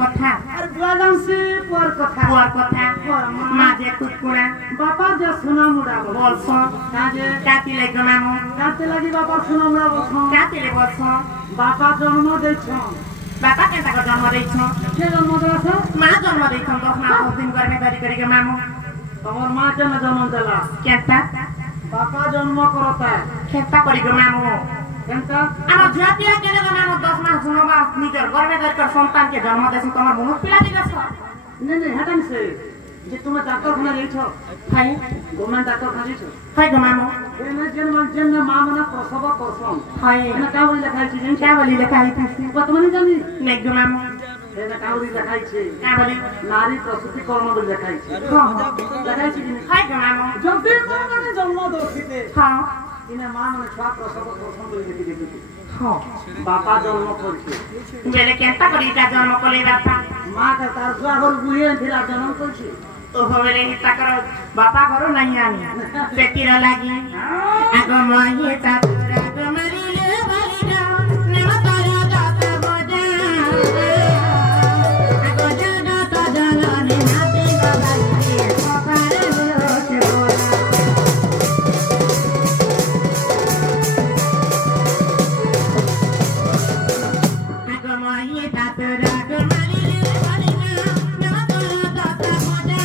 কথা আর বুয়া জানছি পর কথা পুয়ার কথা মা যে কুকুড়া বাবা যে সোনা মুড়া বলছ কাজে কাটি লাগে মামু কাটতে লাগি বাবা সোনা মুড়া বলছ কাটিলে বলছ বাবা জন্ম দিয়েছ বাপা কেনটা জন্ম দিয়েছ কে জন্ম দিয়েছ মা জন্ম দিয়েছ 10 মাস 10 দিন করে মেঘারি করে মামু তোমার মা কেন জন্ম দিলা কেনটা বাবা জন্ম করতা কেনটা করি গো মামু কেনটা আমার ঝিয়া পিলা কেন গো মামু 10 মাস শুনো বা নিজের গর্ভে ধরে সন্তানকে জন্ম দিয়েছ তোমার মুখ পিলা দিগছ নে নে হেটানছে যে তুমি ডাক্তারখানা গেছো হাই গভর্নমেন্ট ডাক্তারখানা গেছো হাই গো মামু যেন মা মানে প্রসব করছন হাই এনে কাউরি লেখাইছে জানিস কে বলি লেখা হইতাছে বর্তমানে জানি নেই গো মামু এনে কাউরি লেখাইছে কে বলি নারী প্রসূতি কর্ম বলে লেখাইছে লেখাইছে কি হাই গো মামু যদি মা মানে জন্ম দর্শিতে হ্যাঁ কিনা মা মানে ছুয়া প্রসব করছন বলে লিখি দেখি হ্যাঁ বাপা জন্ম করছে বেলে কেনটা করি তা জন্ম করলে বাপা মা তার ছুয়া হল বুয়ে ଥିଲା জন্ম করছে তো হলে হিতা কর বাপা ঘর নাই আমি পেটির লাগি আগ মহি তাতুরা গমারিলে বালিগা নেম তার দাত বজা আগ জাগা তা জানানি নাতি বাবাই সকারে হচ্ছে বলা আগ মহি তাতুরা গমারিলে বালিগা নেম তার দাত বজা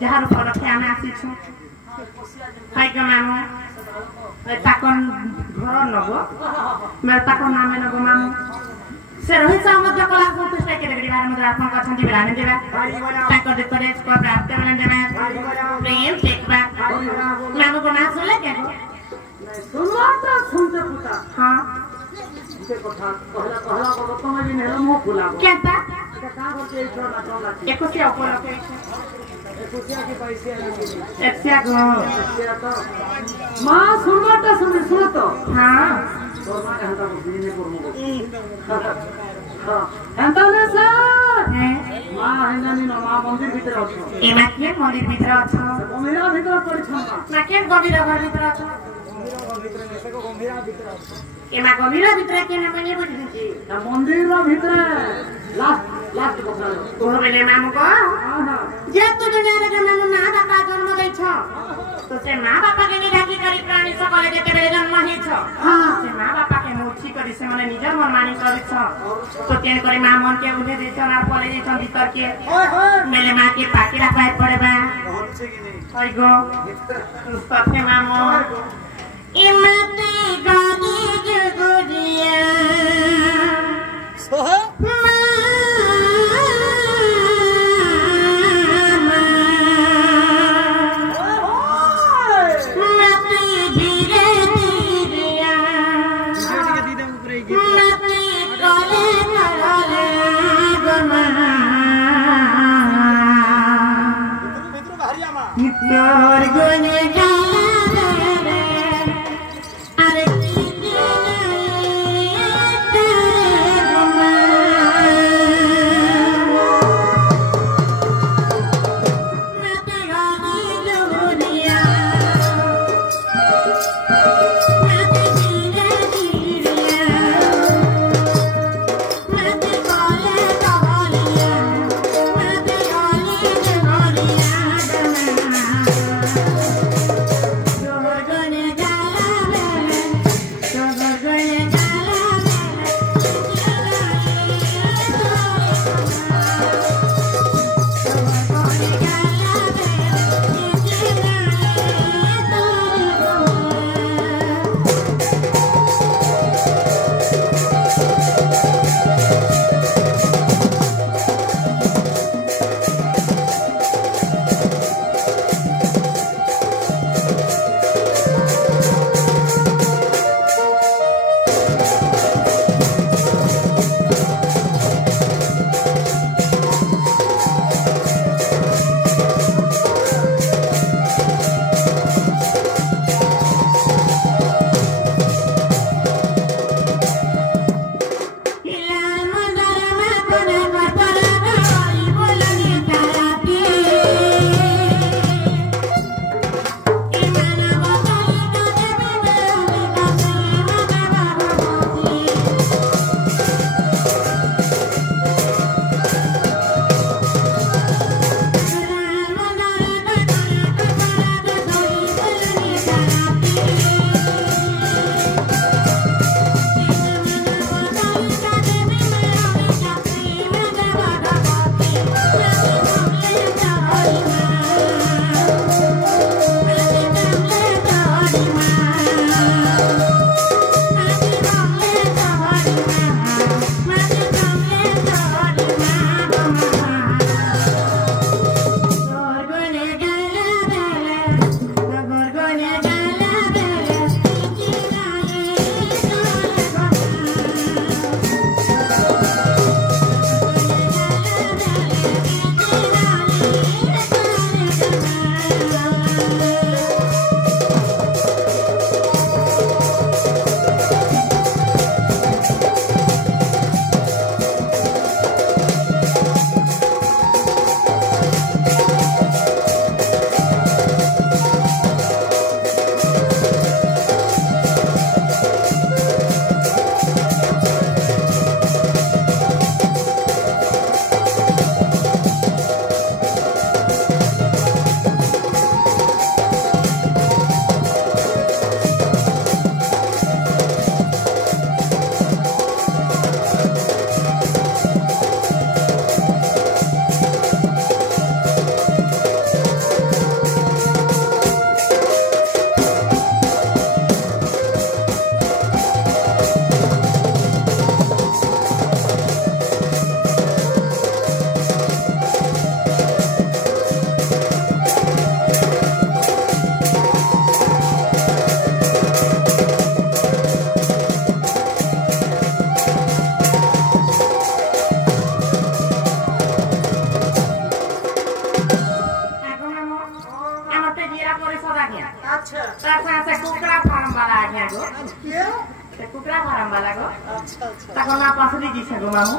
যাহার উপলক্ষে আমি আসিছু হাই গো মামু তাকন ঘর নব তাকন নামে নব মামু সে রোহিত সামুদ্র কলা সন্তুষ্ট কে দেবে বারে মধ্যে আপন কথা দিবে রানে দেবে তাকন করে স্কোর প্রাপ্ত মানে দেবে প্রেম দেখবা মামু গো না শুনলে কেন শুনলাটা শুনতে পুতা হ্যাঁ সে কথা কহলা কহলা বলো তোমার দিন হেলো মুখ ফুলাবো কেনটা এটা কা করতে এই ছোট নাটক আছে একুশিয়া উপলক্ষে একুশিয়া কি পাইছে একশিয়া গো একুশিয়া তো মা শুনলাটা শুনে শুনো তো হ্যাঁ তোর মা কাহতা বুঝিনে করমু হ্যাঁ এন্তানে স্যার হ্যাঁ মা হেনানি মা মন্দির ভিতরে আছে এমা কি মন্দির ভিতরে আছো গম্ভীরা ভিতরে পড়ছ না কেন গভীর ঘর ভিতরে আছো এমা গভীর ভিতরে কেন মানে বুঝিছি না মন্দিরের ভিতরে লাস্ট লাস্ট কথা ওহবেলে মামু গো যে তো দুনিয়ারে জন্ম মা বাপা জন্ম দেইছ তো সে মা বাপাকে নিরাকি করি প্রাণী সকলে যেতেবেলে জন্ম হইছ সে মা বাপাকে মূর্ছি করি সে মানে নিজের মন মানি করিছ তো তেন করে মা মনকে উঠে দিছ আর পলে দিছ ভিতরকে মেলে মাকে পাকি রাখাই পড়েবা ওই গো সত্যি মামু ইমাতে গানি গুগুরিয়া সোহা তোর গুণ গাবে से कुकड़ा फार्म वाला आ गया गो के से कुकड़ा फार्म वाला गो अच्छा अच्छा तको ना पसरी जी से गो मामू